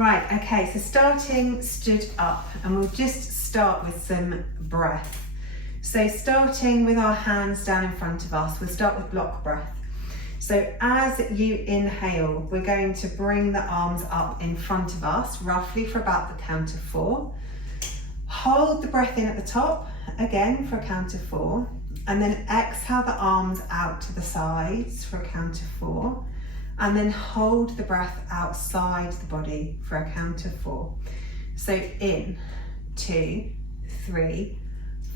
Right, okay, so starting stood up, and we'll just start with some breath. So starting with our hands down in front of us, we'll start with block breath. So as you inhale, we're going to bring the arms up in front of us, roughly for about the count of 4. Hold the breath in at the top, again for a count of 4. And then exhale the arms out to the sides for a count of 4. And then hold the breath outside the body for a count of 4. So in, 2, 3,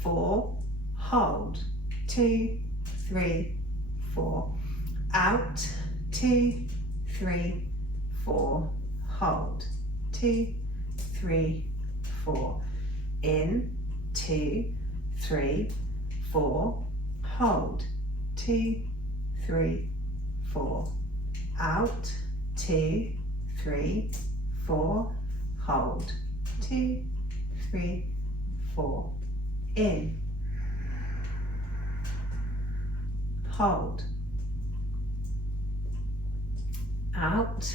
4, hold, 2, 3, 4, out, 2, 3, 4, hold, 2, 3, 4, in, 2, 3, 4, hold, 2, 3, 4, out, 2, 3, 4, hold, 2, 3, 4, in, hold, out,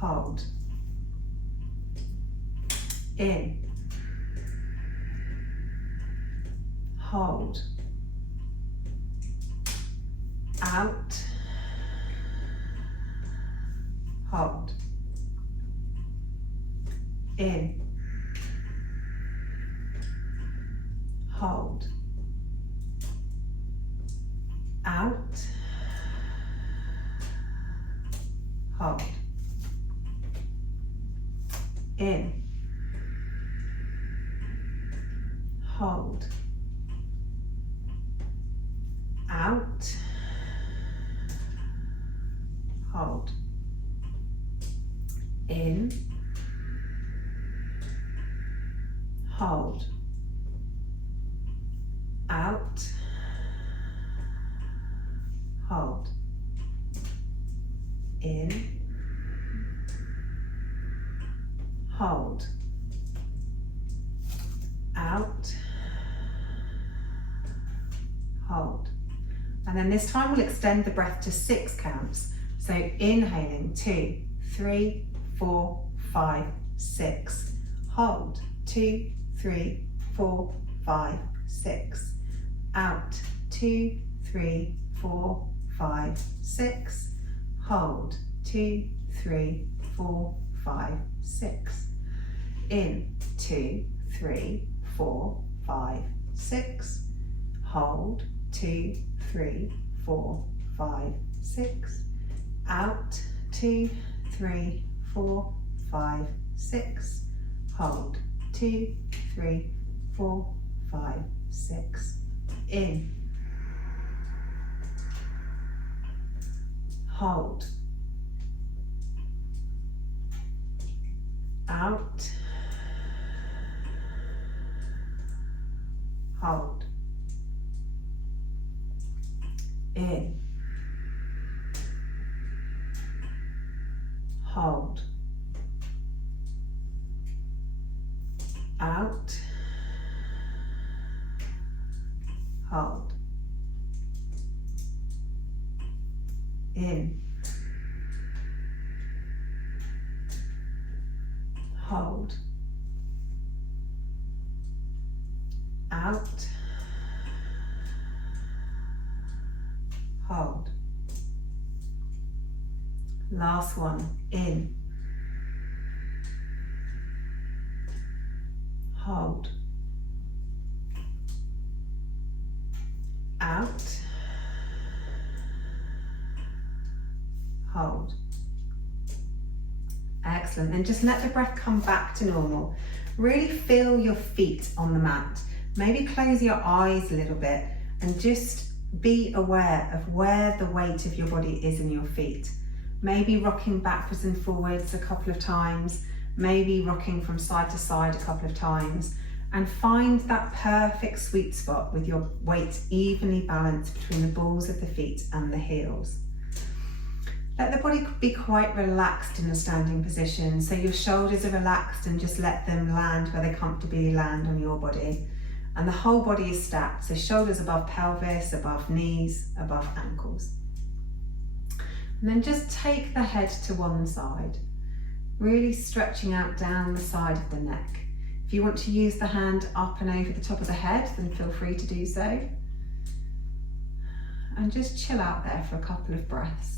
hold, in, hold, out, hold, in, hold, out, hold, in, hold, out, hold, in, hold, out, hold, in, hold, out, hold. And then this time we'll extend the breath to 6 counts. So inhaling, 2, 3, 4, 5, 6. Hold, 2, 3, 4, 5, 6. Out, 2, 3, 4, 5, 6. Hold, 2, 3, 4, 5, 6. In, 2, 3, 4, 5, 6. Hold, 2, 3, 4, 5, 6. Out, 2, 3, 4, 5, 6. Hold, 2, 3, 4, 5, 6. In. Hold. Out. Hold. In. Hold. Out. Hold. In. Hold. Out. Hold. Last one. In. Hold. Out. Hold. Excellent. And just let the breath come back to normal. Really feel your feet on the mat. Maybe close your eyes a little bit and just be aware of where the weight of your body is in your feet. Maybe rocking backwards and forwards a couple of times, maybe rocking from side to side a couple of times, and find that perfect sweet spot with your weight evenly balanced between the balls of the feet and the heels. Let the body be quite relaxed in a standing position, so your shoulders are relaxed and just let them land where they comfortably land on your body. And the whole body is stacked, so shoulders above pelvis, above knees, above ankles. And then just take the head to one side, really stretching out down the side of the neck. If you want to use the hand up and over the top of the head, then feel free to do so. And just chill out there for a couple of breaths.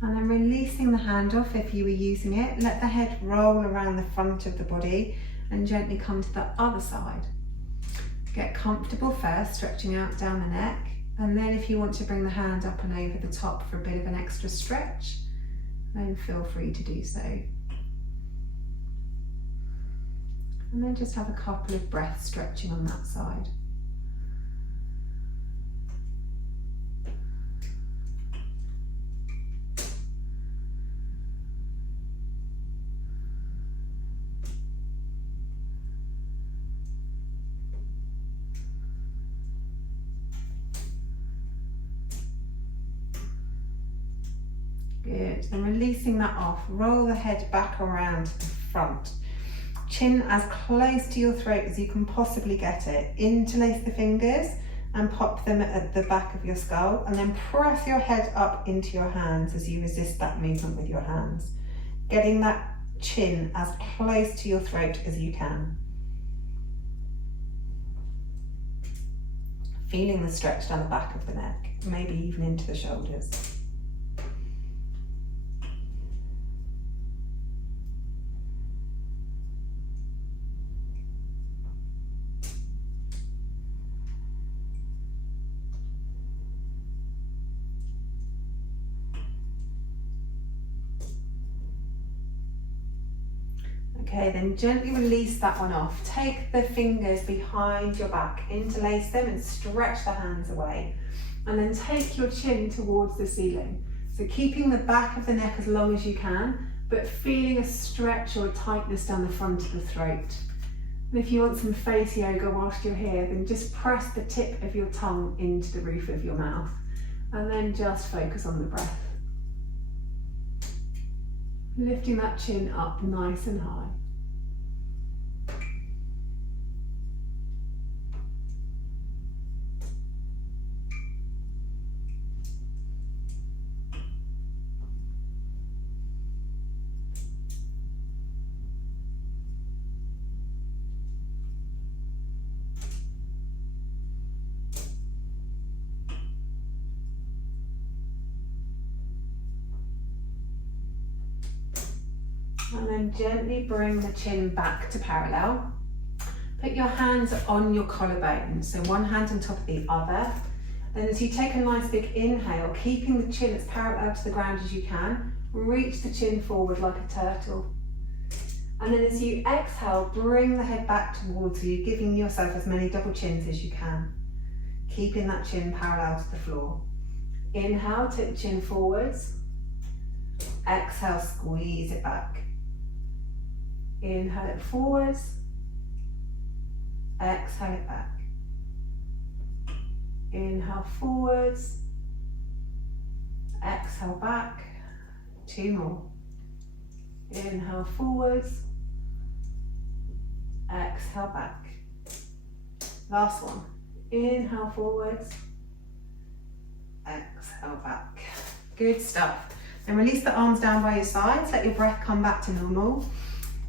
And then releasing the hand off if you were using it. Let the head roll around the front of the body and gently come to the other side. Get comfortable first, stretching out down the neck. And then if you want to bring the hand up and over the top for a bit of an extra stretch, then feel free to do so. And then just have a couple of breaths stretching on that side. Good, then releasing that off, roll the head back around to the front. Chin as close to your throat as you can possibly get it. Interlace the fingers and pop them at the back of your skull, and then press your head up into your hands as you resist that movement with your hands. Getting that chin as close to your throat as you can. Feeling the stretch down the back of the neck, maybe even into the shoulders. Okay, then gently release that one off. Take the fingers behind your back, interlace them and stretch the hands away. And then take your chin towards the ceiling. So keeping the back of the neck as long as you can, but feeling a stretch or a tightness down the front of the throat. And if you want some face yoga whilst you're here, then just press the tip of your tongue into the roof of your mouth. And then just focus on the breath. Lifting that chin up nice and high. And then gently bring the chin back to parallel. Put your hands on your collarbone, so one hand on top of the other. Then as you take a nice big inhale, keeping the chin as parallel to the ground as you can, reach the chin forward like a turtle. And then as you exhale, bring the head back towards you, giving yourself as many double chins as you can. Keeping that chin parallel to the floor. Inhale, take the chin forwards. Exhale, squeeze it back. Inhale it forwards, exhale it back. Inhale forwards, exhale back. Two more. Inhale forwards, exhale back. Last one. Inhale forwards, exhale back. Good stuff. Then release the arms down by your sides, let your breath come back to normal.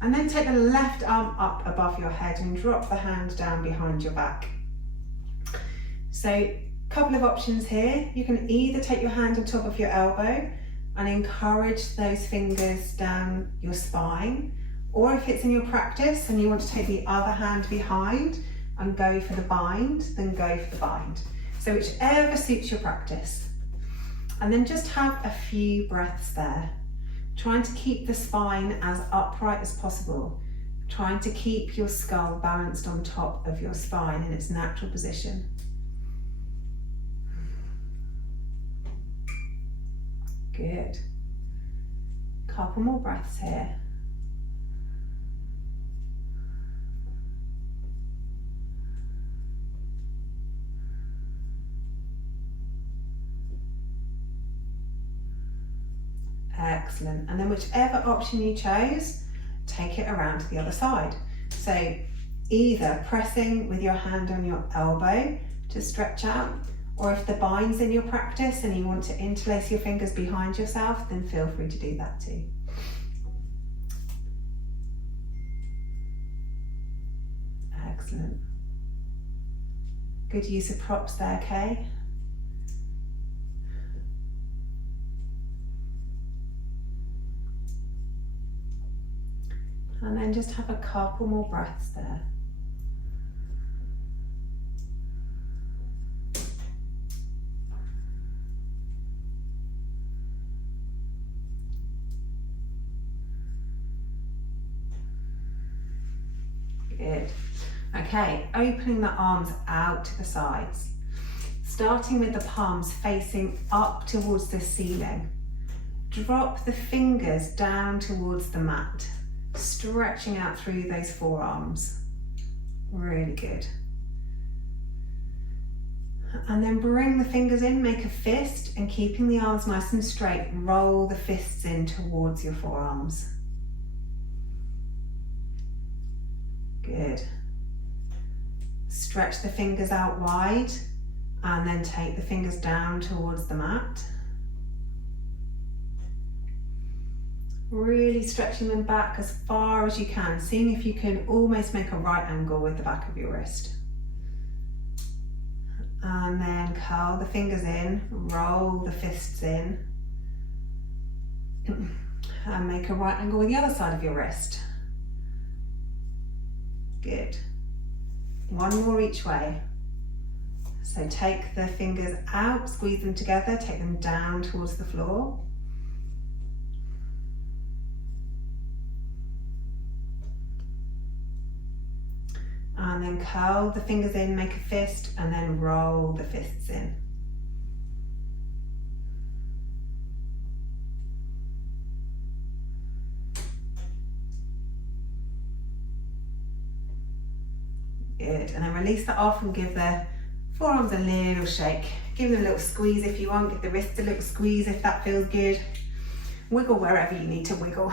And then take the left arm up above your head and drop the hand down behind your back. So a couple of options here. You can either take your hand on top of your elbow and encourage those fingers down your spine, or if it's in your practice and you want to take the other hand behind and go for the bind, then go for the bind. So whichever suits your practice. And then just have a few breaths there. Trying to keep the spine as upright as possible. Trying to keep your skull balanced on top of your spine in its natural position. Good. Couple more breaths here. Excellent. And then whichever option you chose, take it around to the other side. So either pressing with your hand on your elbow to stretch out, or if the bind's in your practice and you want to interlace your fingers behind yourself, then feel free to do that too. Excellent. Good use of props there, Kay. And then just have a couple more breaths there. Good. Okay, opening the arms out to the sides. Starting with the palms facing up towards the ceiling. Drop the fingers down towards the mat, stretching out through those forearms. Really good. And then bring the fingers in, make a fist, and keeping the arms nice and straight, roll the fists in towards your forearms. Good. Stretch the fingers out wide and then take the fingers down towards the mat. Really stretching them back as far as you can, seeing if you can almost make a right angle with the back of your wrist. And then curl the fingers in, roll the fists in, and make a right angle with the other side of your wrist. Good. One more each way. So take the fingers out, squeeze them together, take them down towards the floor. And then curl the fingers in, make a fist, and then roll the fists in. Good, and then release that off and give the forearms a little shake. Give them a little squeeze if you want, give the wrists a little squeeze if that feels good. Wiggle wherever you need to wiggle.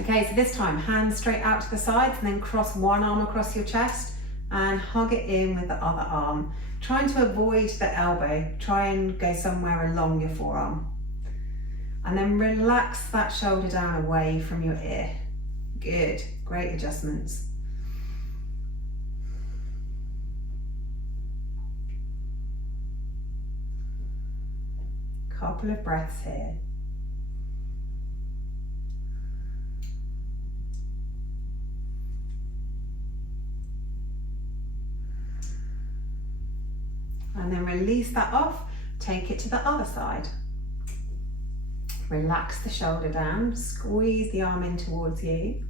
Okay, so this time, hands straight out to the sides and then cross one arm across your chest and hug it in with the other arm. Trying to avoid the elbow, try and go somewhere along your forearm. And then relax that shoulder down away from your ear. Good, great adjustments. Couple of breaths here. And then release that off, take it to the other side. Relax the shoulder down, squeeze the arm in towards you.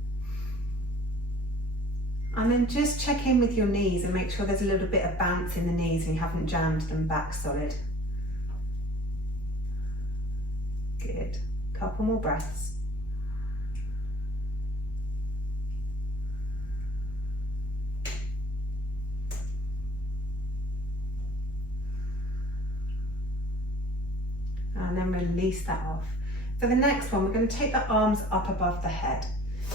And then just check in with your knees and make sure there's a little bit of bounce in the knees and you haven't jammed them back solid. Good. Couple more breaths. And then release that off. For the next one, we're going to take the arms up above the head.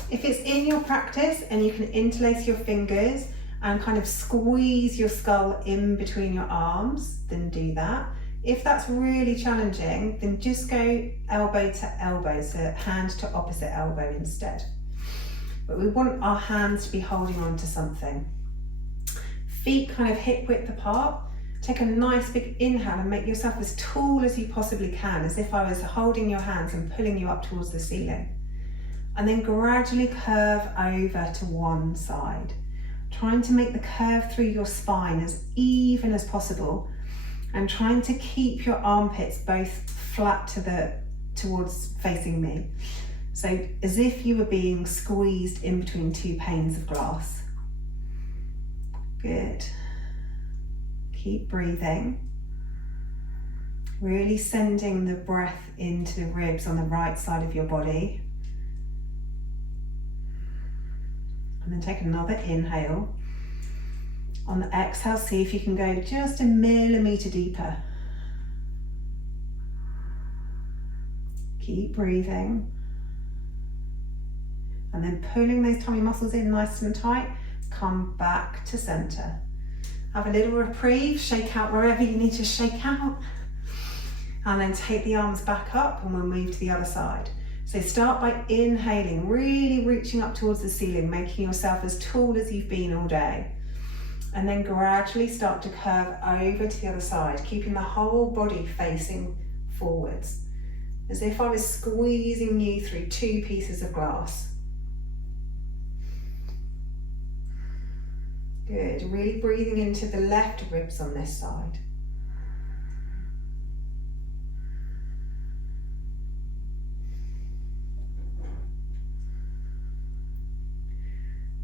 If it's in your practice and you can interlace your fingers and kind of squeeze your skull in between your arms, then do that. If that's really challenging, then just go elbow to elbow, so hand to opposite elbow instead. But we want our hands to be holding on to something. Feet kind of hip width apart. Take a nice big inhale and make yourself as tall as you possibly can, as if I was holding your hands and pulling you up towards the ceiling. And then gradually curve over to one side, trying to make the curve through your spine as even as possible, and trying to keep your armpits both flat towards facing me. So as if you were being squeezed in between two panes of glass. Good. Keep breathing. Really sending the breath into the ribs on the right side of your body. And then take another inhale. On the exhale, see if you can go just a millimetre deeper. Keep breathing. And then pulling those tummy muscles in nice and tight, come back to center. Have a little reprieve, shake out wherever you need to shake out. And then take the arms back up and we'll move to the other side. So start by inhaling, really reaching up towards the ceiling, making yourself as tall as you've been all day. And then gradually start to curve over to the other side, keeping the whole body facing forwards, as if I was squeezing you through 2 pieces of glass. Good, really breathing into the left ribs on this side.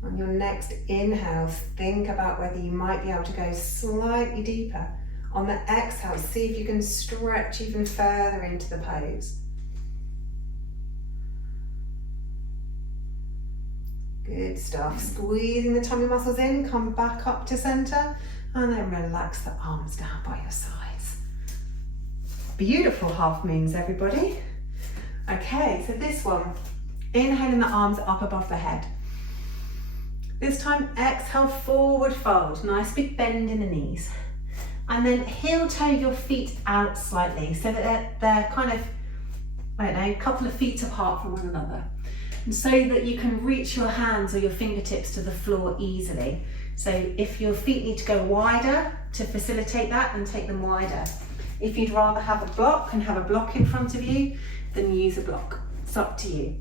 On your next inhale, think about whether you might be able to go slightly deeper. On the exhale, see if you can stretch even further into the pose. Good stuff. Squeezing the tummy muscles in, come back up to center, and then relax the arms down by your sides. Beautiful half moons, everybody. Okay, so this one, inhaling the arms up above the head. This time, exhale, forward fold. Nice big bend in the knees. And then heel toe your feet out slightly so that they're kind of, I don't know, a couple of feet apart from one another. And so that you can reach your hands or your fingertips to the floor easily. So if your feet need to go wider to facilitate that, then take them wider. If you'd rather have a block and have a block in front of you, then use a block. It's up to you.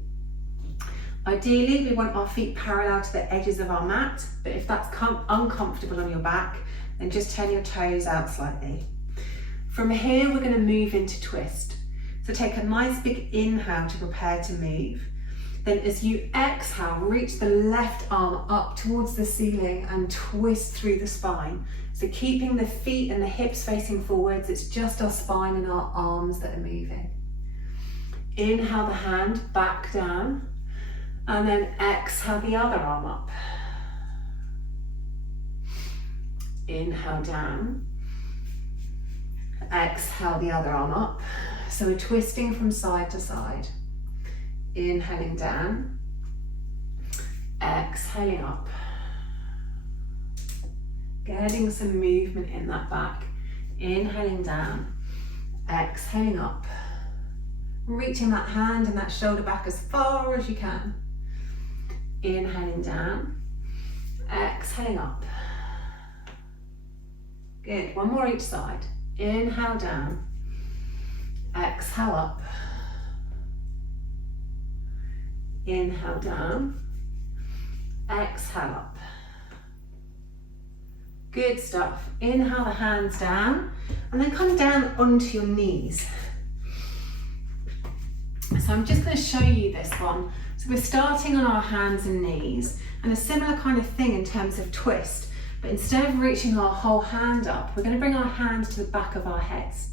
Ideally, we want our feet parallel to the edges of our mat, but if that's uncomfortable on your back, then just turn your toes out slightly. From here, we're going to move into twist. So take a nice big inhale to prepare to move. Then as you exhale, reach the left arm up towards the ceiling and twist through the spine. So keeping the feet and the hips facing forwards, it's just our spine and our arms that are moving. Inhale the hand back down. And then exhale the other arm up. Inhale down. Exhale the other arm up. So we're twisting from side to side. Inhaling down. Exhaling up. Getting some movement in that back. Inhaling down. Exhaling up. Reaching that hand and that shoulder back as far as you can. Inhaling down, exhaling up. Good, one more each side. Inhale down, exhale up. Inhale down, exhale up. Good stuff. Inhale the hands down and then come down onto your knees. So I'm just going to show you this one. So we're starting on our hands and knees, and a similar kind of thing in terms of twist, but instead of reaching our whole hand up, we're going to bring our hands to the back of our heads.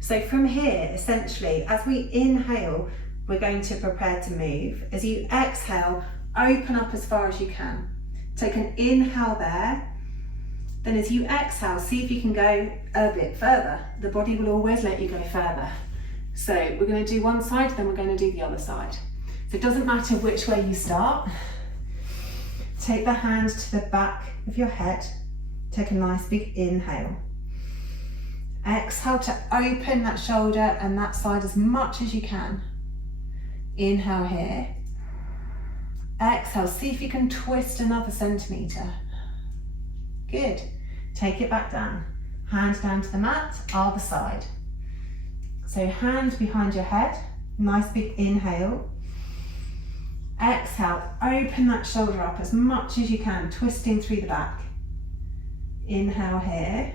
So from here, essentially, as we inhale, we're going to prepare to move. As you exhale, open up as far as you can. Take an inhale there. Then as you exhale, see if you can go a bit further. The body will always let you go further. So we're going to do one side, then we're going to do the other side. So it doesn't matter which way you start. Take the hand to the back of your head. Take a nice big inhale. Exhale to open that shoulder and that side as much as you can. Inhale here. Exhale, see if you can twist another centimetre. Good. Take it back down. Hand down to the mat, other side. So hand behind your head, nice big inhale. Exhale, open that shoulder up as much as you can, twisting through the back. Inhale here.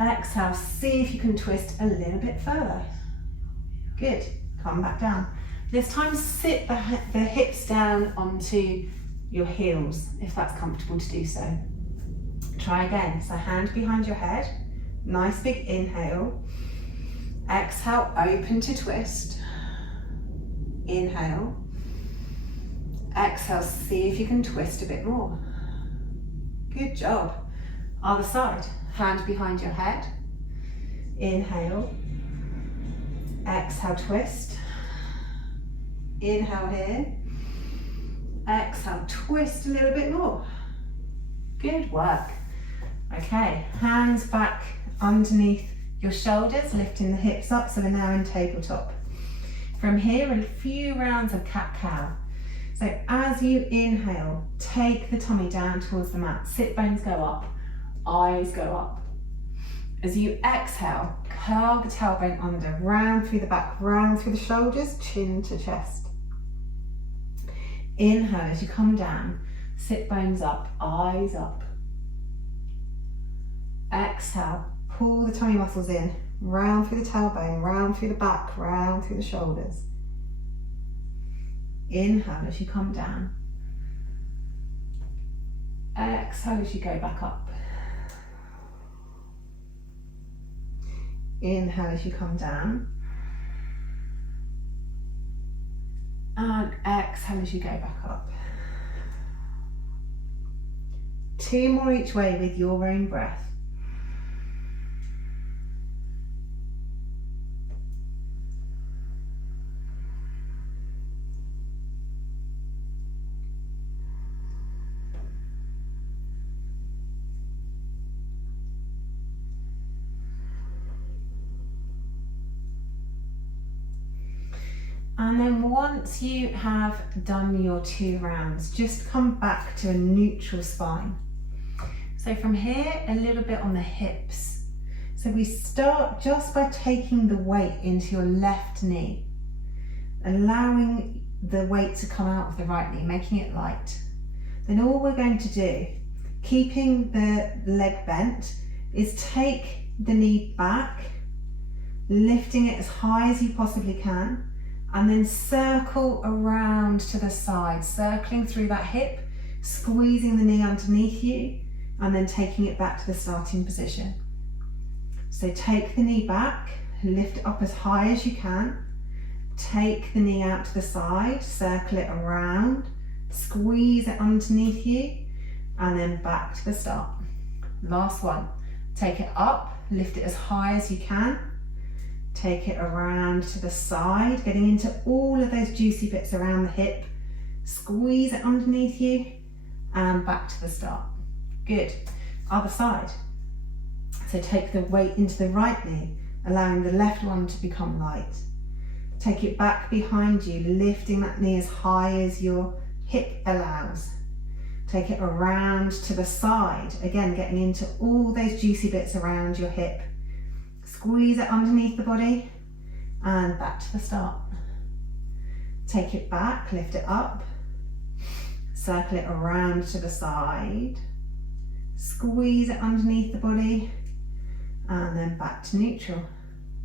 Exhale, see if you can twist a little bit further. Good, come back down. This time sit the hips down onto your heels, if that's comfortable to do so. Try again, so hand behind your head, nice big inhale. Exhale, open to twist. Inhale. Exhale, see if you can twist a bit more. Good job. Other side, hand behind your head. Inhale. Exhale, twist. Inhale here. Exhale, twist a little bit more. Good work. Okay, hands back underneath your shoulders, lifting the hips up, so we're now in tabletop. From here, a few rounds of cat-cow. So as you inhale, take the tummy down towards the mat. Sit bones go up, eyes go up. As you exhale, curl the tailbone under, round through the back, round through the shoulders, chin to chest. Inhale as you come down, sit bones up, eyes up. Exhale, pull the tummy muscles in, round through the tailbone, round through the back, round through the shoulders. Inhale as you come down. Exhale as you go back up. Inhale as you come down. And exhale as you go back up. 2 more each way with your own breath. And then once you have done your 2 rounds, just come back to a neutral spine. So from here, a little bit on the hips. So we start just by taking the weight into your left knee, allowing the weight to come out of the right knee, making it light. Then all we're going to do, keeping the leg bent, is take the knee back, lifting it as high as you possibly can, and then circle around to the side, circling through that hip, squeezing the knee underneath you, and then taking it back to the starting position. So take the knee back, lift it up as high as you can, take the knee out to the side, circle it around, squeeze it underneath you, and then back to the start. Last one, take it up, lift it as high as you can, take it around to the side, getting into all of those juicy bits around the hip, squeeze it underneath you, and back to the start. Good. Other side. So take the weight into the right knee, allowing the left one to become light. Take it back behind you, lifting that knee as high as your hip allows. Take it around to the side, again getting into all those juicy bits around your hip. Squeeze it underneath the body and back to the start. Take it back, lift it up, circle it around to the side, squeeze it underneath the body, and then back to neutral.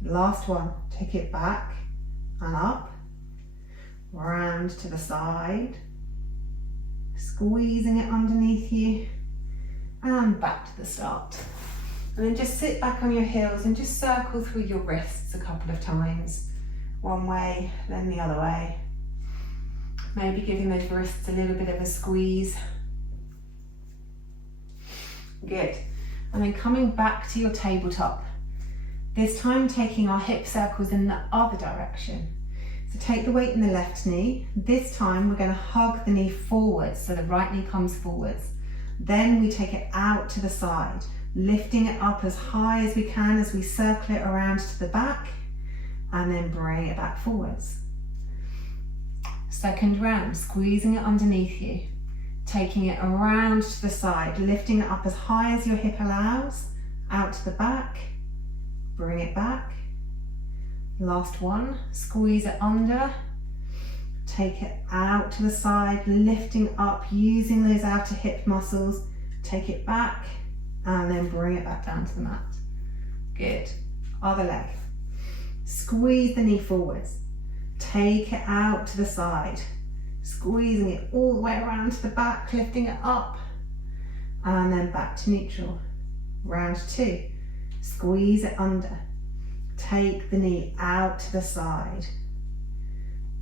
Last one, take it back and up, round to the side, squeezing it underneath you, and back to the start. And then just sit back on your heels and just circle through your wrists a couple of times. One way, then the other way. Maybe giving those wrists a little bit of a squeeze. Good. And then coming back to your tabletop. This time taking our hip circles in the other direction. So take the weight in the left knee. This time we're going to hug the knee forwards, so the right knee comes forwards. Then we take it out to the side, lifting it up as high as we can as we circle it around to the back, and then bring it back forwards. Second round, squeezing it underneath you, taking it around to the side, lifting it up as high as your hip allows, out to the back, bring it back. Last one, squeeze it under, take it out to the side, lifting up, using those outer hip muscles, take it back, and then bring it back down to the mat. Good. Other leg. Squeeze the knee forwards. Take it out to the side. Squeezing it all the way around to the back, lifting it up. And then back to neutral. Round 2. Squeeze it under. Take the knee out to the side.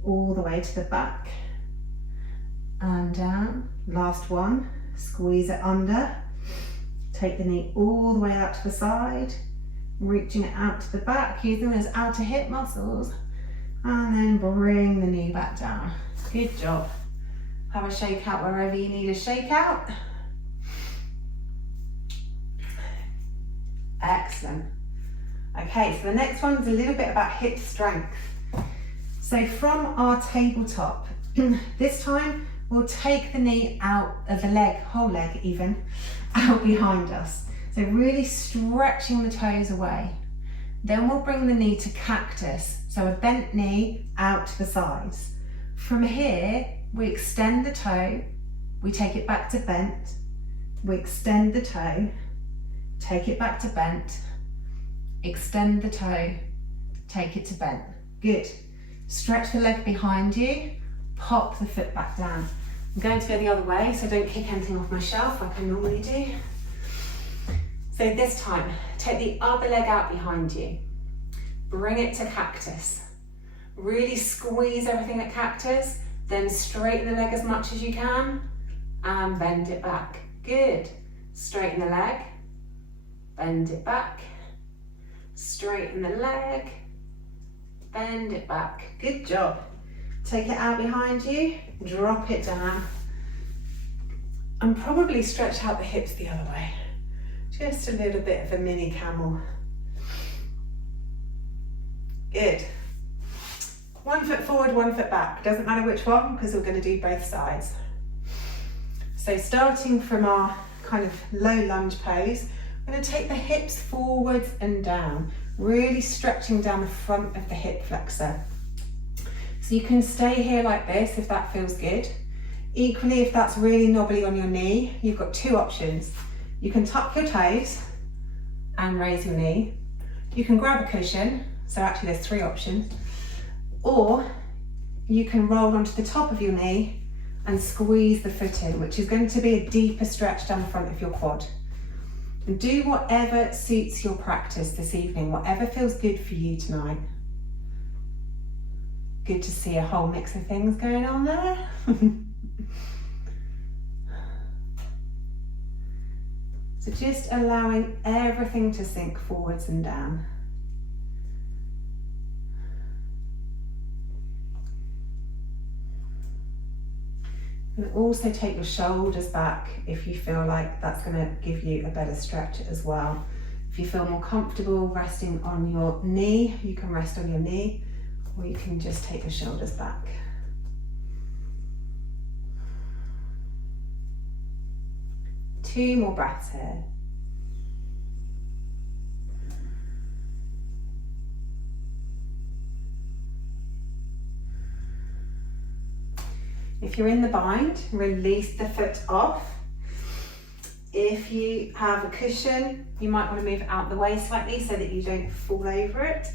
All the way to the back. And down. Last one. Squeeze it under. Take the knee all the way out to the side, reaching it out to the back, using those outer hip muscles, and then bring the knee back down. Good job. Have a shake out wherever you need a shake out. Excellent. Okay, so the next one is a little bit about hip strength. So from our tabletop, this time we'll take the knee out of the leg, whole leg even, out behind us. So really stretching the toes away. Then we'll bring the knee to cactus, so a bent knee out to the sides. From here, we extend the toe, we take it back to bent, we extend the toe, take it back to bent, extend the toe, take it to bent. Good. Stretch the leg behind you, pop the foot back down. I'm going to go the other way, so don't kick anything off my shelf like I normally do. So this time, take the other leg out behind you. Bring it to cactus. Really squeeze everything at cactus, then straighten the leg as much as you can and bend it back. Good. Straighten the leg, bend it back, straighten the leg, bend it back. Good job. Take it out behind you, drop it down, and probably stretch out the hips the other way. Just a little bit of a mini camel. Good. 1 foot forward, 1 foot back. Doesn't matter which one, because we're going to do both sides. So starting from our kind of low lunge pose, we're going to take the hips forwards and down, really stretching down the front of the hip flexor. So you can stay here like this if that feels good. Equally, if that's really knobbly on your knee, you've got two options. You can tuck your toes and raise your knee. You can grab a cushion, so actually there's three options. Or you can roll onto the top of your knee and squeeze the foot in, which is going to be a deeper stretch down the front of your quad. And do whatever suits your practice this evening, whatever feels good for you tonight. Good to see a whole mix of things going on there. So just allowing everything to sink forwards and down. And also take your shoulders back if you feel like that's going to give you a better stretch as well. If you feel more comfortable resting on your knee, you can rest on your knee, or you can just take your shoulders back. Two more breaths here. If you're in the bind, release the foot off. If you have a cushion, you might want to move it out the way slightly so that you don't fall over it.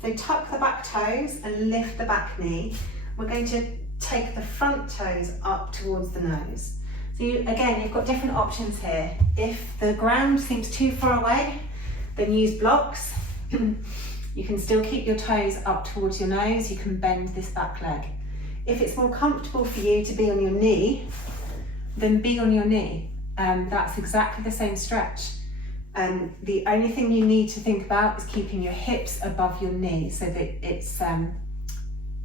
So tuck the back toes and lift the back knee. We're going to take the front toes up towards the nose. So again, you've got different options here. If the ground seems too far away, then use blocks. You can still keep your toes up towards your nose. You can bend this back leg. If it's more comfortable for you to be on your knee, then be on your knee. That's exactly the same stretch. The only thing you need to think about is keeping your hips above your knee so that it's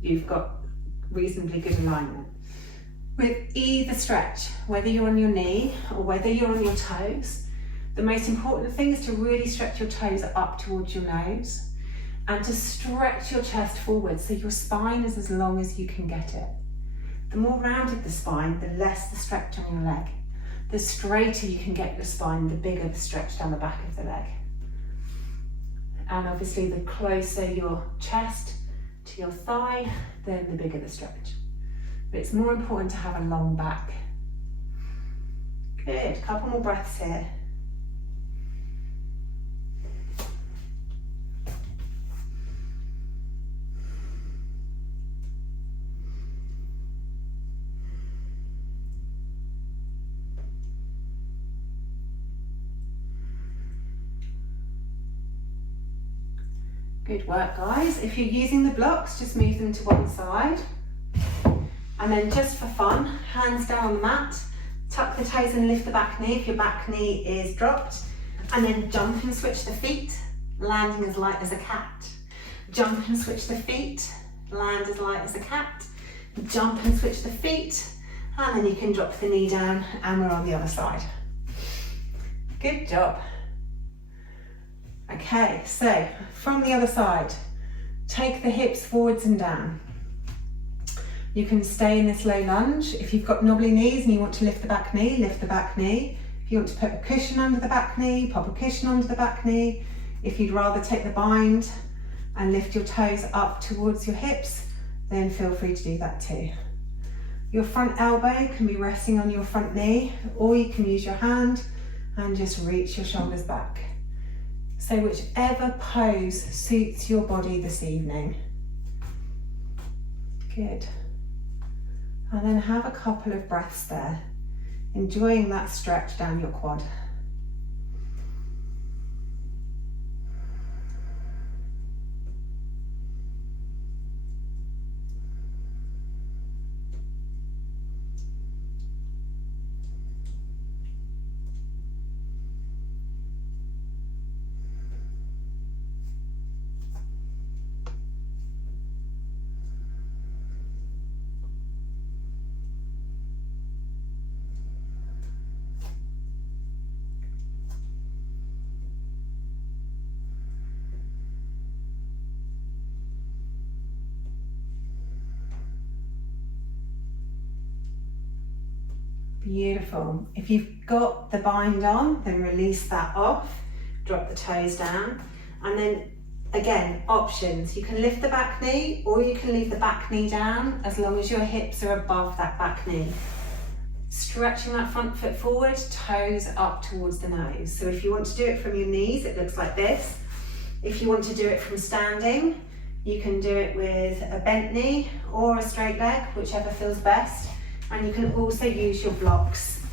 you've got reasonably good alignment. With either stretch, whether you're on your knee or whether you're on your toes, the most important thing is to really stretch your toes up towards your nose and to stretch your chest forward so your spine is as long as you can get it. The more rounded the spine, the less the stretch on your leg. The straighter you can get your spine, the bigger the stretch down the back of the leg. And obviously the closer your chest to your thigh, then the bigger the stretch. But it's more important to have a long back. Good, couple more breaths here. Good work, guys. If you're using the blocks, just move them to one side. And then just for fun, hands down on the mat, tuck the toes and lift the back knee if your back knee is dropped, and then jump and switch the feet landing as light as a cat. Jump and switch the feet, land as light as a cat. Jump and switch the feet, and then you can drop the knee down and we're on the other side. Good job. Okay, so from the other side, take the hips forwards and down. You can stay in this low lunge. If you've got knobbly knees and you want to lift the back knee, lift the back knee. If you want to put a cushion under the back knee, pop a cushion under the back knee. If you'd rather take the bind and lift your toes up towards your hips, then feel free to do that too. Your front elbow can be resting on your front knee, or you can use your hand and just reach your shoulders back. So whichever pose suits your body this evening. Good. And then have a couple of breaths there, enjoying that stretch down your quad. Beautiful. If you've got the bind on, then release that off, drop the toes down, and then again, options. You can lift the back knee or you can leave the back knee down as long as your hips are above that back knee. Stretching that front foot forward, toes up towards the nose. So if you want to do it from your knees, it looks like this. If you want to do it from standing, you can do it with a bent knee or a straight leg, whichever feels best. And you can also use your blocks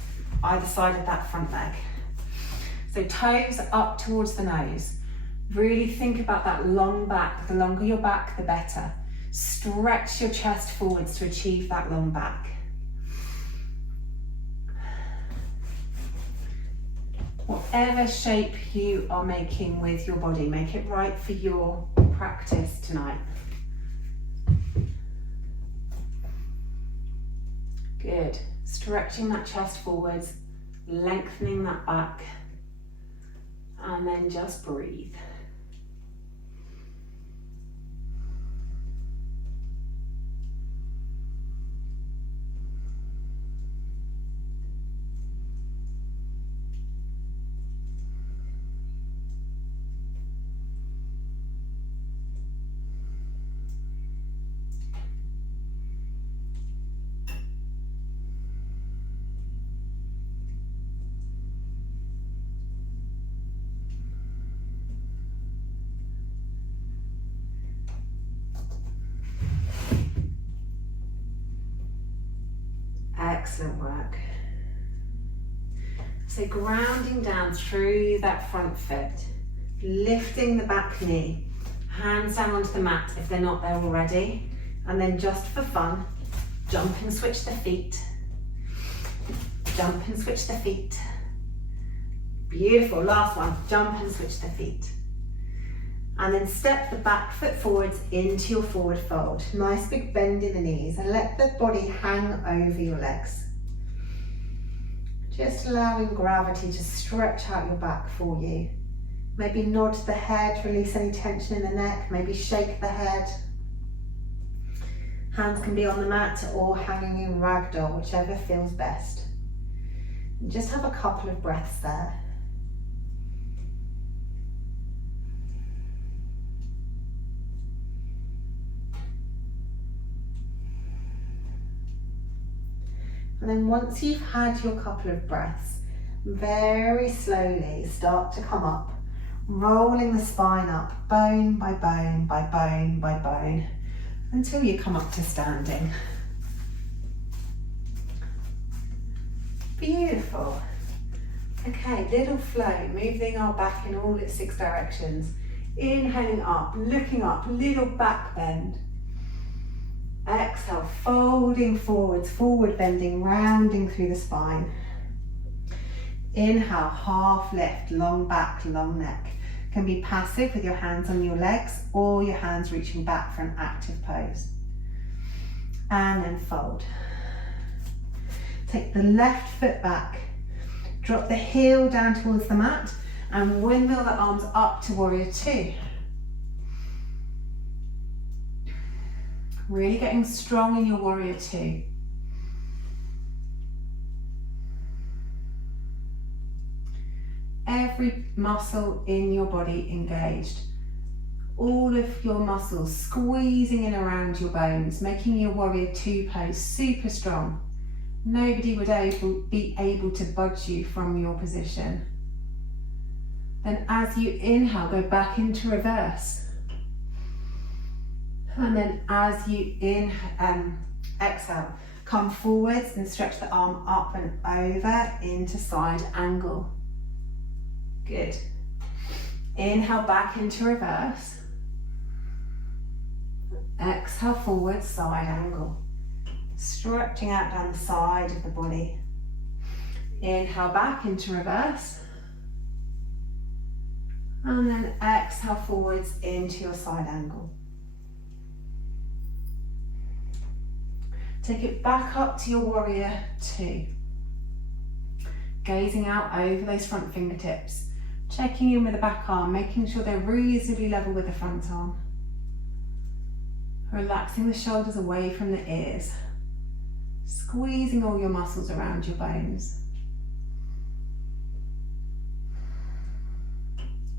either side of that front leg. So toes up towards the nose. Really think about that long back. The longer your back, the better. Stretch your chest forwards to achieve that long back. Whatever shape you are making with your body, make it right for your practice tonight. Good. Stretching that chest forwards, lengthening that back, and then just breathe. Excellent work. So grounding down through that front foot, lifting the back knee, hands down onto the mat if they're not there already, and then just for fun, jump and switch the feet. Jump and switch the feet. Beautiful, last one, jump and switch the feet. And then step the back foot forwards into your forward fold. Nice big bend in the knees and let the body hang over your legs. Just allowing gravity to stretch out your back for you. Maybe nod the head, release any tension in the neck, maybe shake the head. Hands can be on the mat or hanging in ragdoll, whichever feels best. And just have a couple of breaths there. And then once you've had your couple of breaths, very slowly start to come up, rolling the spine up, bone by bone by bone by bone, until you come up to standing. Beautiful. Okay, little flow, moving our back in all its 6 directions. Inhaling up, looking up, little back bend. Exhale, folding forwards, forward bending, rounding through the spine. Inhale, half lift, long back, long neck. can be passive with your hands on your legs or your hands reaching back for an active pose. And then fold. Take the left foot back, drop the heel down towards the mat and windmill the arms up to warrior two. Really getting strong in your warrior two. Every muscle in your body engaged. All of your muscles squeezing in around your bones, making your warrior two pose super strong. Nobody would be able to budge you from your position. Then as you inhale, go back into reverse. And then as you exhale, come forwards and stretch the arm up and over into side angle. Good. Inhale back into reverse. Exhale forward, side angle. Stretching out down the side of the body. Inhale back into reverse. And then exhale forwards into your side angle. Take it back up to your warrior two. Gazing out over those front fingertips. Checking in with the back arm, making sure they're reasonably level with the front arm. Relaxing the shoulders away from the ears. Squeezing all your muscles around your bones.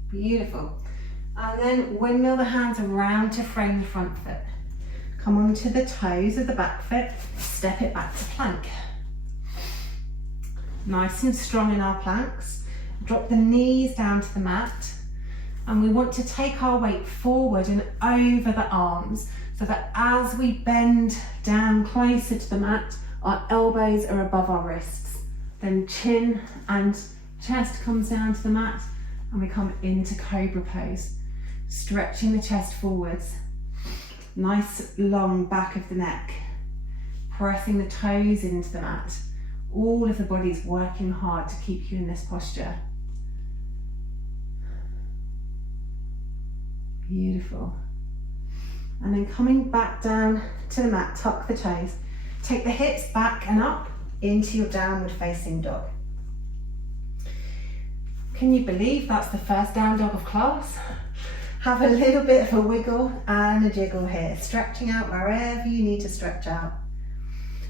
Beautiful. And then windmill the hands around to frame the front foot. Come onto the toes of the back foot, step it back to plank. Nice and strong in our planks. Drop the knees down to the mat. And we want to take our weight forward and over the arms so that as we bend down closer to the mat, our elbows are above our wrists. Then chin and chest comes down to the mat and we come into cobra pose. Stretching the chest forwards. Nice long back of the neck. Pressing the toes into the mat. All of the body's working hard to keep you in this posture. Beautiful. And then coming back down to the mat, tuck the toes. Take the hips back and up into your downward facing dog. Can you believe that's the first down dog of class? Have a little bit of a wiggle and a jiggle here, stretching out wherever you need to stretch out.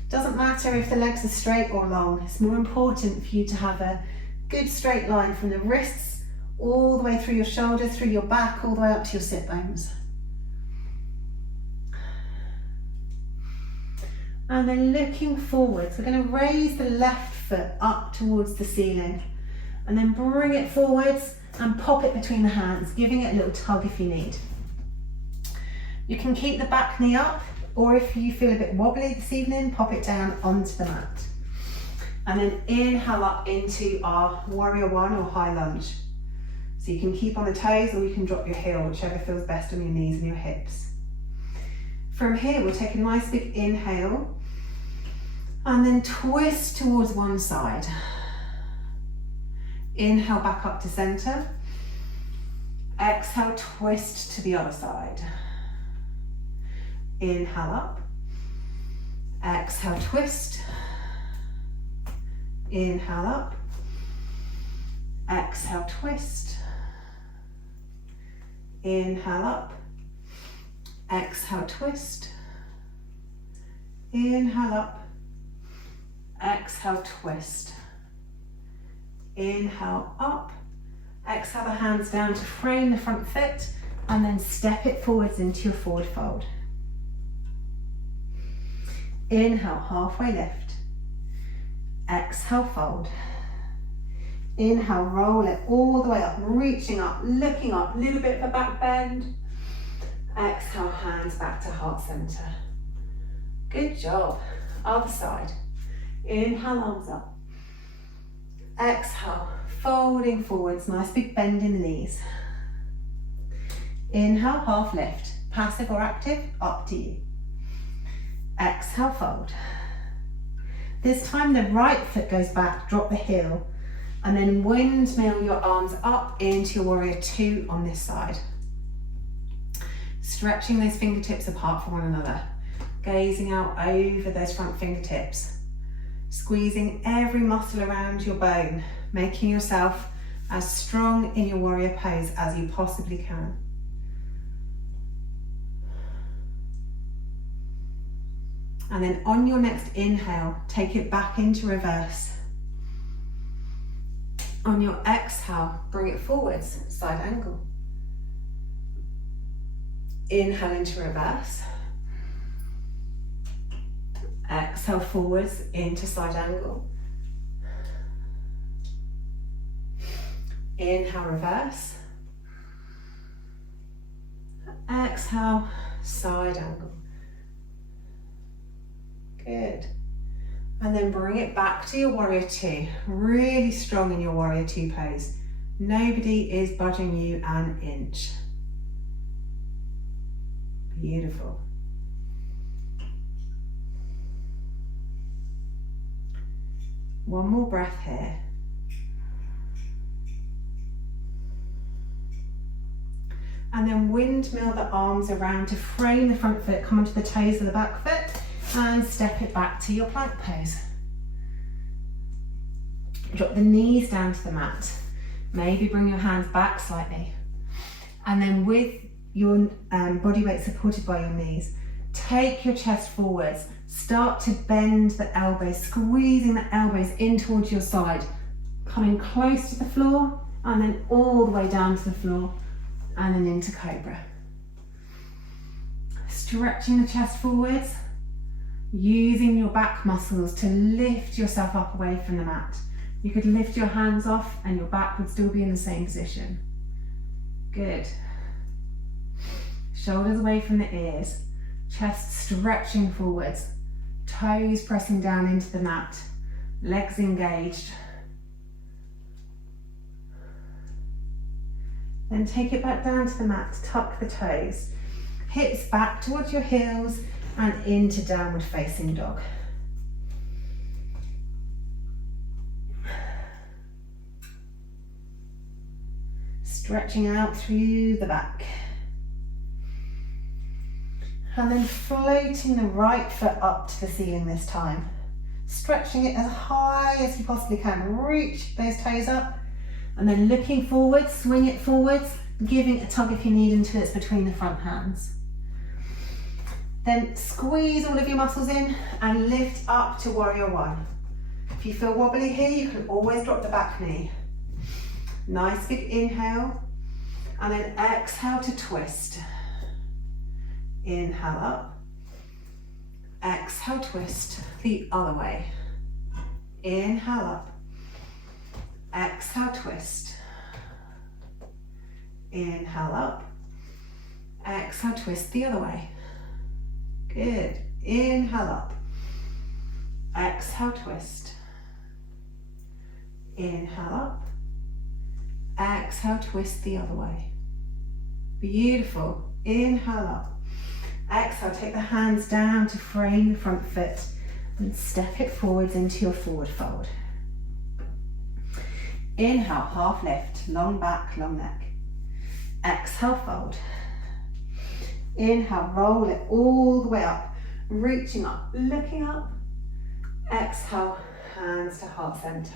Doesn't matter if the legs are straight or long, it's more important for you to have a good straight line from the wrists all the way through your shoulders, through your back, all the way up to your sit bones. And then looking forwards, we're going to raise the left foot up towards the ceiling and then bring it forwards and pop it between the hands, giving it a little tug if you need. You can keep the back knee up, or if you feel a bit wobbly this evening, pop it down onto the mat. And then inhale up into our warrior one or high lunge. So you can keep on the toes or you can drop your heel, whichever feels best on your knees and your hips. From here, we'll take a nice big inhale and then twist towards one side. Inhale back up to center. Exhale, twist to the other side. Inhale up. Exhale, twist. Inhale up. Exhale, twist. Inhale up. Exhale, twist. Inhale up. Exhale, twist. Inhale up. Exhale the hands down to frame the front foot and then step it forwards into your forward fold. Inhale, halfway lift. Exhale, fold. Inhale, roll it all the way up, reaching up, looking up, little bit of a back bend. Exhale, hands back to heart center. Good job. Other side. Inhale, arms up. Exhale, folding forwards, nice big bend in the knees. Inhale, half lift. Passive or active, up to you. Exhale, fold. This time the right foot goes back, drop the heel. And then windmill your arms up into your warrior two on this side. Stretching those fingertips apart from one another. Gazing out over those front fingertips. Squeezing every muscle around your bone, making yourself as strong in your warrior pose as you possibly can. And then on your next inhale, take it back into reverse. On your exhale, bring it forwards, side angle. Inhale into reverse. Exhale forwards into side angle. Inhale, reverse. Exhale, side angle. Good. And then bring it back to your warrior two. Really strong in your warrior two pose. Nobody is budging you an inch. Beautiful. One more breath here. And then windmill the arms around to frame the front foot, come onto the toes of the back foot and step it back to your plank pose. Drop the knees down to the mat. Maybe bring your hands back slightly. And then with your body weight supported by your knees, take your chest forwards. Start to bend the elbows, squeezing the elbows in towards your side, coming close to the floor and then all the way down to the floor and then into cobra. Stretching the chest forwards, using your back muscles to lift yourself up away from the mat. You could lift your hands off and your back would still be in the same position. Good. Shoulders away from the ears, chest stretching forwards, toes pressing down into the mat, legs engaged. Then take it back down to the mat, tuck the toes, hips back towards your heels and into downward facing dog. Stretching out through the back. And then floating the right foot up to the ceiling this time. Stretching it as high as you possibly can. Reach those toes up. And then looking forwards, swing it forwards, giving it a tug if you need until it's between the front hands. Then squeeze all of your muscles in and lift up to warrior one. If you feel wobbly here, you can always drop the back knee. Nice big inhale. And then exhale to twist. Inhale up, exhale twist the other way. Inhale up, exhale twist. Inhale up, exhale twist the other way. Good. Inhale up, exhale twist. Inhale up, exhale twist the other way. Beautiful. Inhale up. Exhale, take the hands down to frame the front foot and step it forwards into your forward fold. Inhale, half lift, long back, long neck. Exhale, fold. Inhale, roll it all the way up, reaching up, looking up. Exhale, hands to heart center.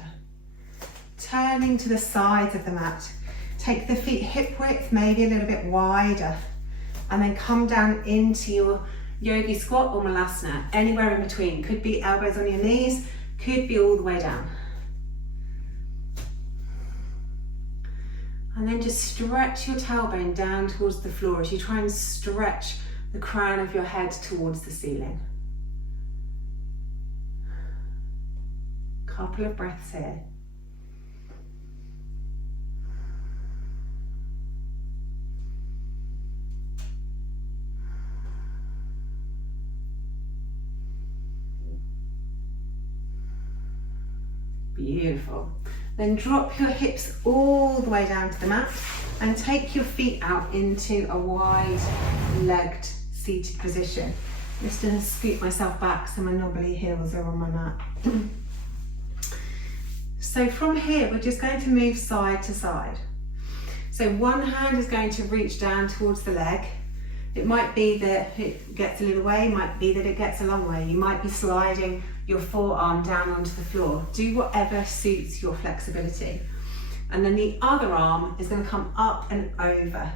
Turning to the sides of the mat. Take the feet hip width, maybe a little bit wider. And then come down into your yogi squat or malasana, anywhere in between. Could be elbows on your knees, could be all the way down. And then just stretch your tailbone down towards the floor as you try and stretch the crown of your head towards the ceiling. Couple of breaths here. Beautiful. Then drop your hips all the way down to the mat and take your feet out into a wide-legged seated position. Just to scoop myself back so my knobbly heels are on my mat. So from here, we're just going to move side to side. So one hand is going to reach down towards the leg. It might be that it gets a little way, it might be that it gets a long way. You might be sliding your forearm down onto the floor. Do whatever suits your flexibility. And then the other arm is going to come up and over.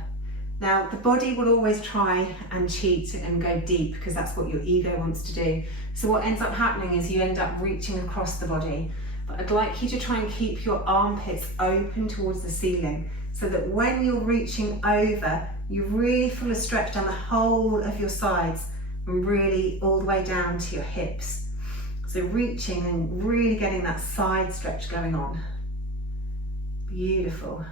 Now, the body will always try and cheat and go deep because that's what your ego wants to do. So what ends up happening is you end up reaching across the body. But I'd like you to try and keep your armpits open towards the ceiling so that when you're reaching over, you really feel a stretch down the whole of your sides and really all the way down to your hips. So reaching and really getting that side stretch going on. Beautiful.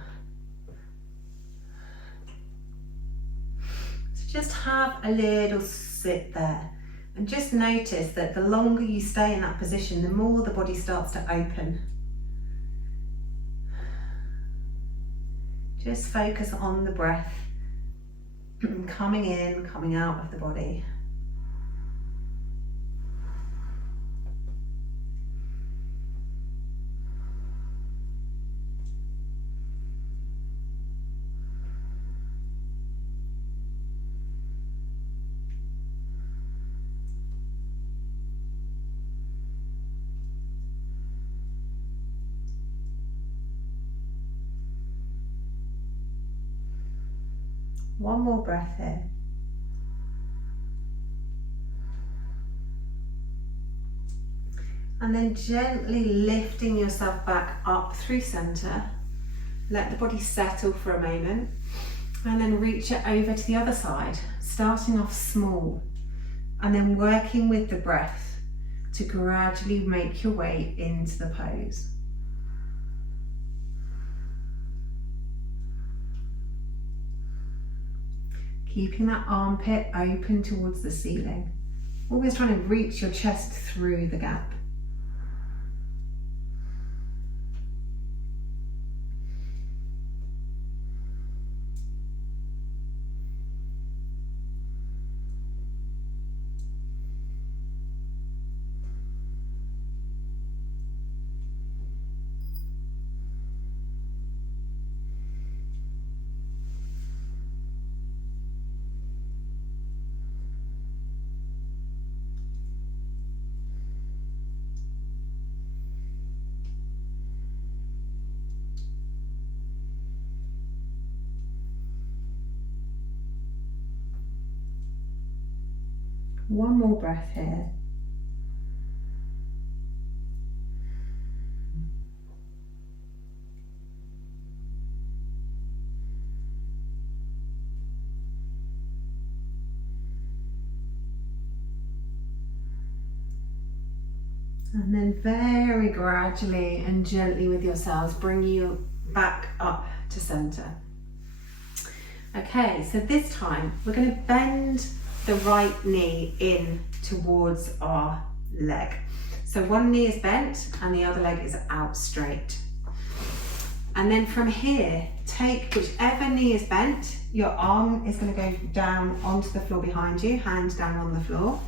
So just have a little sit there and just notice that the longer you stay in that position, the more the body starts to open. Just focus on the breath, coming in, coming out of the body. One more breath here. And then gently lifting yourself back up through center. Let the body settle for a moment. And then reach it over to the other side, starting off small. And then working with the breath to gradually make your way into the pose. Keeping that armpit open towards the ceiling. Always trying to reach your chest through the gap. One more breath here. And then very gradually and gently with yourselves, bring you back up to center. Okay, so this time we're going to bend the right knee in towards our leg. So one knee is bent and the other leg is out straight. And then from here, take whichever knee is bent, your arm is going to go down onto the floor behind you, hand down on the floor.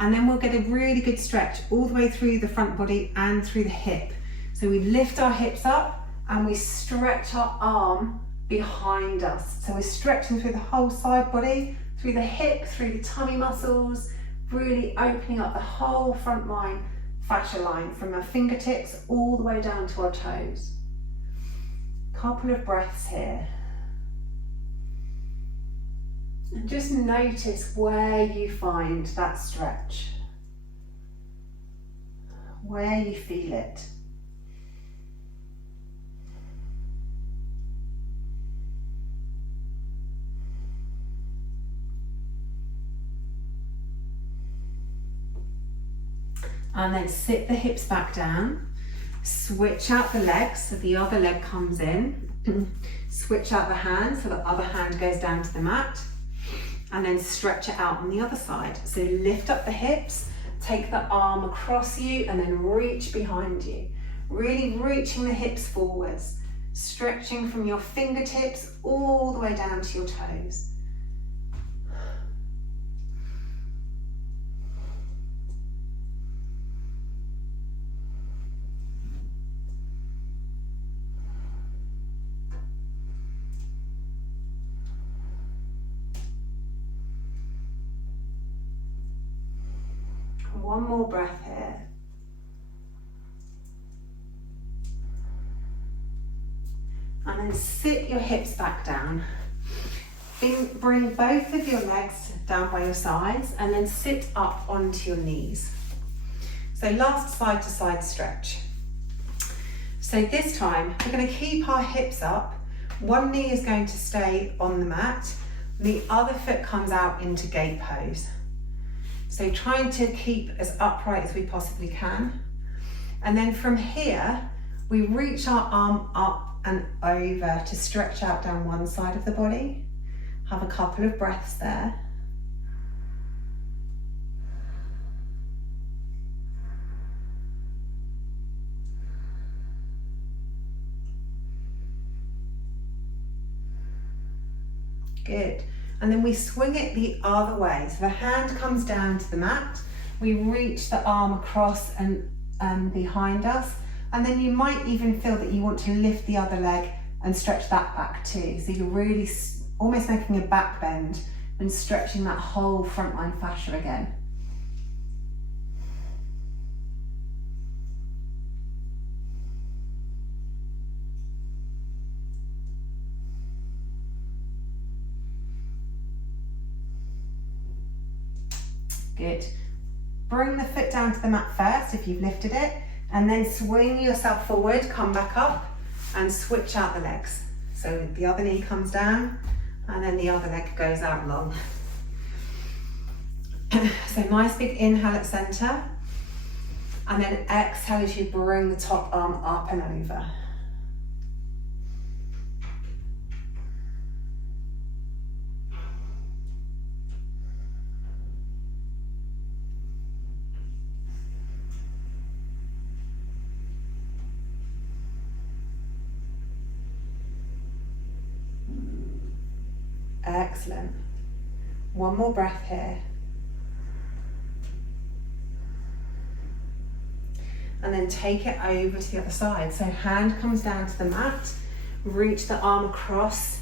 And then we'll get a really good stretch all the way through the front body and through the hip. So we lift our hips up and we stretch our arm behind us. So we're stretching through the whole side body, through the hip, through the tummy muscles, really opening up the whole front line, fascia line, from our fingertips all the way down to our toes. Couple of breaths here. And just notice where you find that stretch, where you feel it. And then sit the hips back down, switch out the legs so the other leg comes in, switch out the hand so the other hand goes down to the mat, and then stretch it out on the other side. So lift up the hips, take the arm across you and then reach behind you. Really reaching the hips forwards, stretching from your fingertips all the way down to your toes. One more breath here. And then sit your hips back down. Bring both of your legs down by your sides and then sit up onto your knees. So last side to side stretch. So this time we're going to keep our hips up. One knee is going to stay on the mat. The other foot comes out into gate pose. So trying to keep as upright as we possibly can. And then from here, we reach our arm up and over to stretch out down one side of the body. Have a couple of breaths there. Good. And then we swing it the other way. So the hand comes down to the mat. We reach the arm across and behind us. And then you might even feel that you want to lift the other leg and stretch that back too. So you're really almost making a back bend and stretching that whole frontline fascia again. Good. Bring the foot down to the mat first if you've lifted it, and then swing yourself forward, come back up and switch out the legs. So the other knee comes down and then the other leg goes out long. So nice big inhale at center, and then exhale as you bring the top arm up and over. Excellent. One more breath here. And then take it over to the other side. So hand comes down to the mat, reach the arm across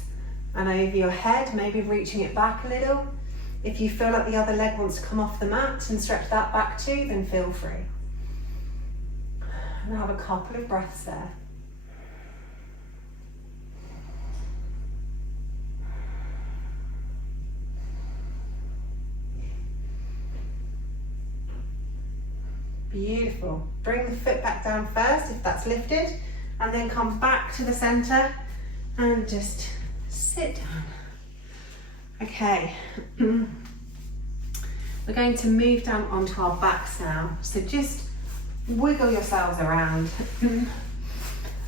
and over your head, maybe reaching it back a little. If you feel like the other leg wants to come off the mat and stretch that back too, then feel free. And have a couple of breaths there. Beautiful. Bring the foot back down first if that's lifted, and then come back to the center and just sit down. Okay. We're going to move down onto our backs now. So just wiggle yourselves around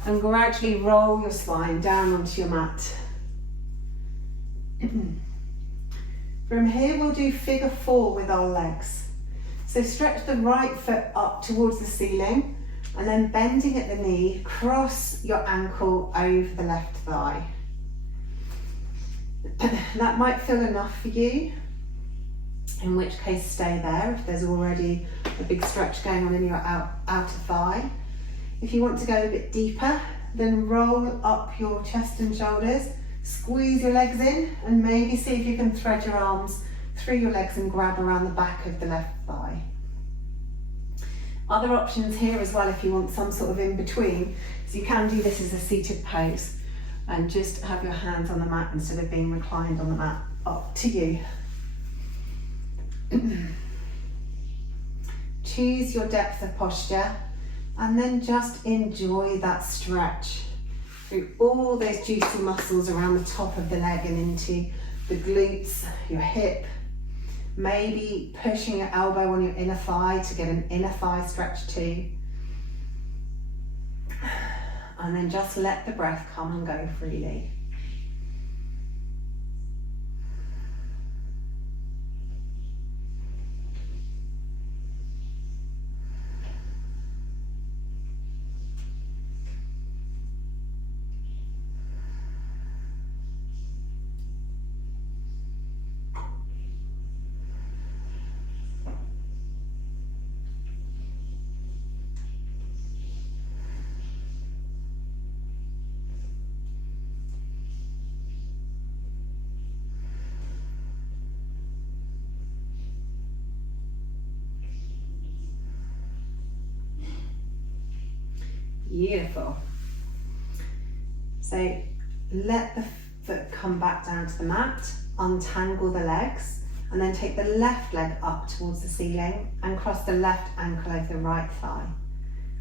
and gradually roll your spine down onto your mat. From here we'll do figure 4 with our legs. So stretch the right foot up towards the ceiling and then bending at the knee, cross your ankle over the left thigh. That might feel enough for you, in which case stay there if there's already a big stretch going on in your outer thigh. If you want to go a bit deeper, then roll up your chest and shoulders, squeeze your legs in, and maybe see if you can thread your arms through your legs and grab around the back of the left thigh. Other options here as well if you want some sort of in between, so you can do this as a seated pose and just have your hands on the mat instead of being reclined on the mat. Up to you. Choose your depth of posture and then just enjoy that stretch through all those juicy muscles around the top of the leg and into the glutes, your hip, maybe pushing your elbow on your inner thigh to get an inner thigh stretch too. And then just let the breath come and go freely. Beautiful. So let the foot come back down to the mat, untangle the legs, and then take the left leg up towards the ceiling and cross the left ankle over the right thigh.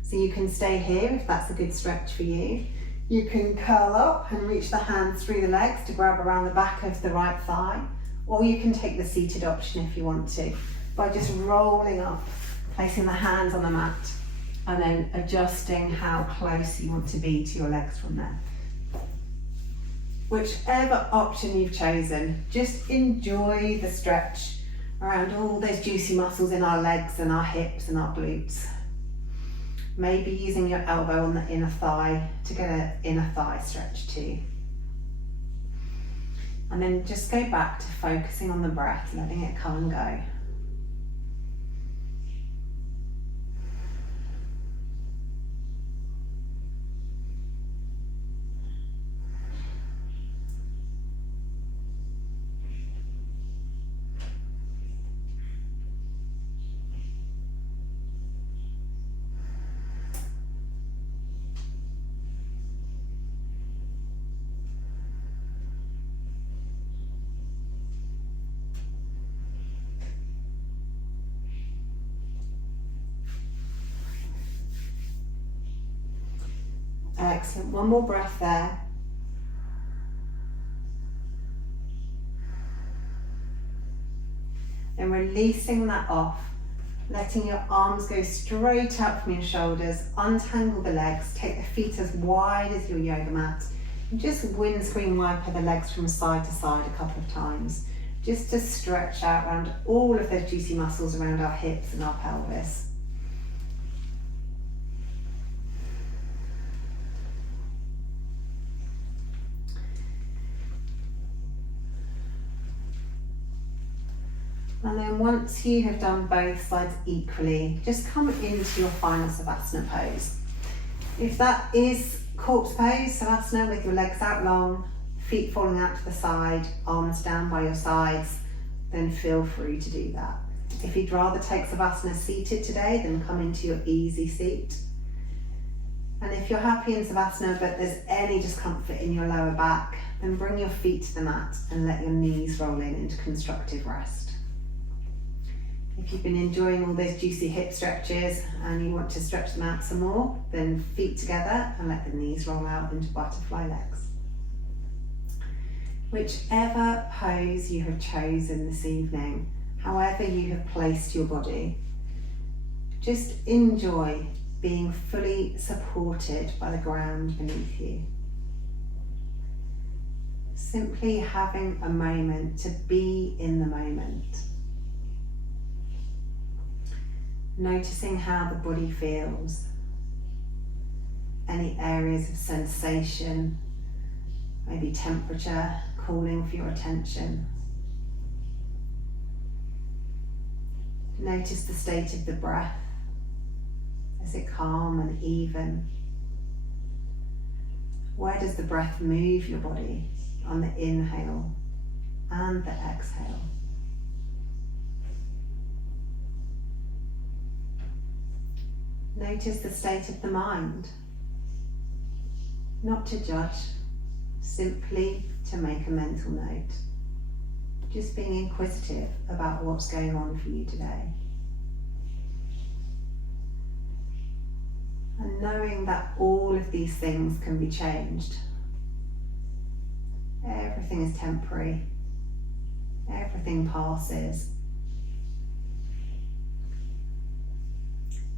So you can stay here if that's a good stretch for you. You can curl up and reach the hands through the legs to grab around the back of the right thigh, or you can take the seated option if you want to, by just rolling up, placing the hands on the mat, and then adjusting how close you want to be to your legs from there. Whichever option you've chosen, just enjoy the stretch around all those juicy muscles in our legs and our hips and our glutes. Maybe using your elbow on the inner thigh to get an inner thigh stretch too. And then just go back to focusing on the breath, letting it come and go. Excellent, one more breath there. Then releasing that off, letting your arms go straight up from your shoulders, untangle the legs, take the feet as wide as your yoga mat, and just windscreen wiper the legs from side to side a couple of times, just to stretch out around all of those juicy muscles around our hips and our pelvis. And then once you have done both sides equally, just come into your final Savasana pose. If that is corpse pose, Savasana, with your legs out long, feet falling out to the side, arms down by your sides, then feel free to do that. If you'd rather take Savasana seated today, then come into your easy seat. And if you're happy in Savasana but there's any discomfort in your lower back, then bring your feet to the mat and let your knees roll in into constructive rest. If you've been enjoying all those juicy hip stretches and you want to stretch them out some more, then feet together and let the knees roll out into butterfly legs. Whichever pose you have chosen this evening, however you have placed your body, just enjoy being fully supported by the ground beneath you. Simply having a moment to be in the moment. Noticing how the body feels, any areas of sensation, maybe temperature calling for your attention. Notice the state of the breath. Is it calm and even? Where does the breath move your body on the inhale and the exhale? Notice the state of the mind. Not to judge, simply to make a mental note. Just being inquisitive about what's going on for you today. And knowing that all of these things can be changed. Everything is temporary. Everything passes.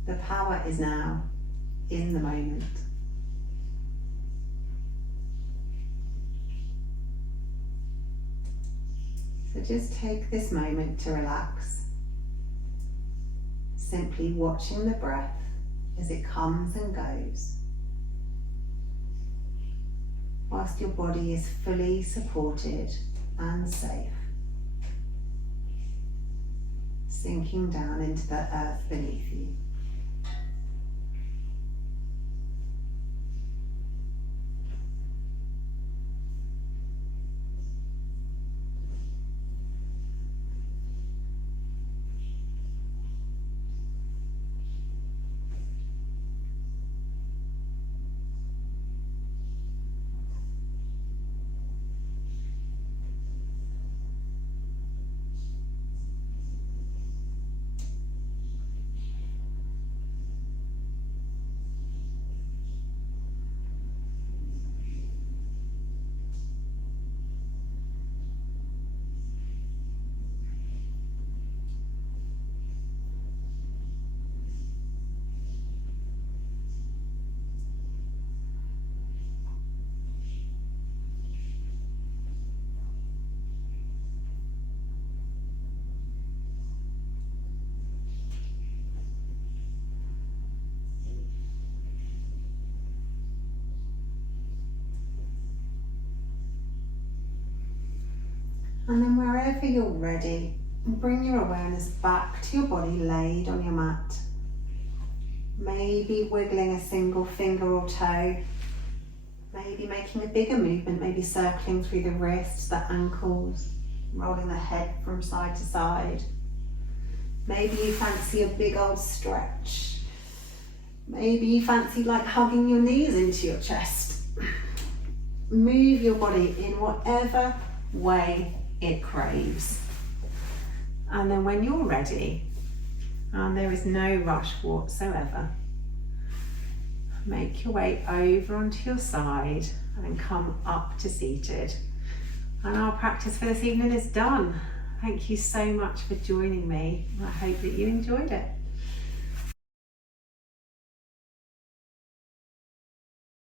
The power is now, in the moment. So just take this moment to relax, simply watching the breath as it comes and goes, whilst your body is fully supported and safe, sinking down into the earth beneath you. And then wherever you're ready, bring your awareness back to your body laid on your mat. Maybe wiggling a single finger or toe. Maybe making a bigger movement, maybe circling through the wrists, the ankles, rolling the head from side to side. Maybe you fancy a big old stretch. Maybe you fancy like hugging your knees into your chest. Move your body in whatever way it craves. And then when you're ready, and there is no rush whatsoever, make your way over onto your side and come up to seated. And our practice for this evening is done. Thank you so much for joining me. I hope that you enjoyed it.